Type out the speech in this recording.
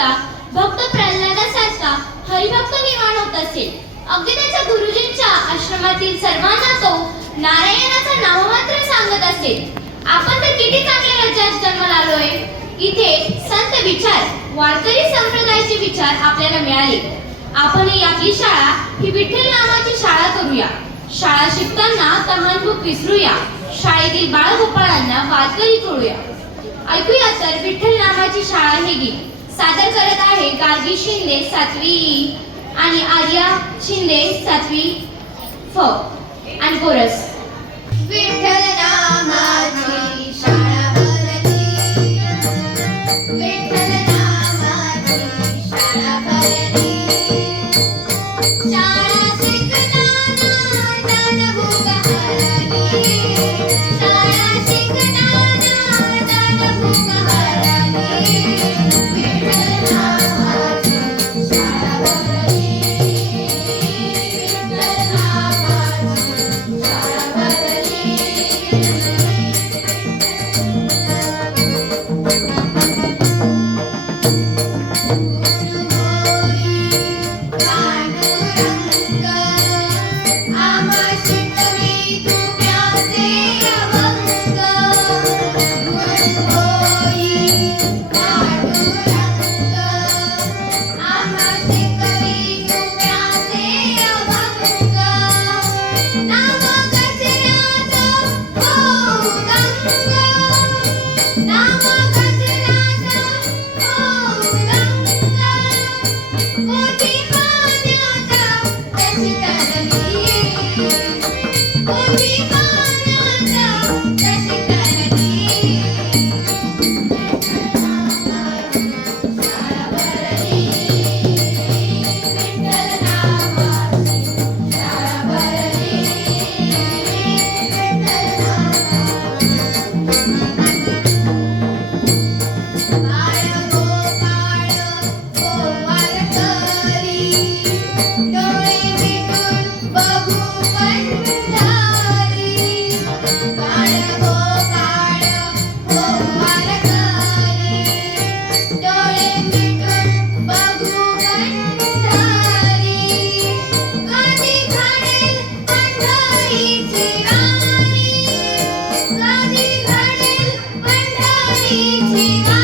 सुद्धा भक्त प्रल्हादासारखा हरिभक्त निर्माण होत असेल. अगदी त्याच्या गुरुजींच्या आश्रमातील सर्वांना तो नारायणाचा नाममात्र सांगत असेल. आपण तर किती चांगल्या राज्यात जन्माला आलोय. इथे संत विचार, वारकरी संप्रदायाचे विचार आपल्याला मिळाले. आपणही आपली शाळा ही विठ्ठल नामाची शाळा करूया. शाळा शिकताना तहानभूक विसरूया. शाळेतील बाळगोपाळांना वारकरी करूया. ऐकूया तर विठ्ठल नामाची शाळा हे गीत. सादर करत आहे गार्गी शिंदे 7वी आणि आर्या शिंदे 7वी फ आणि कोरस. विठ्ठल नामाची शाळा भरली, विठ्ठल नामाची शाळा भरली. शाळा शिकताना तहानभूक हरली, शाळा शिकताना तहानभूक हरली. विठ्ठल नामाची शाळा भरली, विठ्ठल नामाची शाळा भरली. पांडुरंग आम्हा शिकवी तू प्यासे अभंग. गुरुहोई पांडुरंग आम्हा शिकवी तू प्यासे अभंग. नाम गजराचं हो गंग, नाम गजराचं हो गंग. पोथी पाण्याचा तशी तरली, पोथी पाण्याचा तशी तरली. विठ्ठल नामाची शाळा भरली, विठ्ठल नामाची शाळा भरली, विठ्ठल नामाची. बाळगोपाळ हो वारकरी, डोळे मिटून बघू पंढरी. बाळगोपाळ हो वारकरी, डोळे मिटून बघू पंढरी. कधी घडेल पंढरीची वारी, कधी घडेल पंढरीची वारी.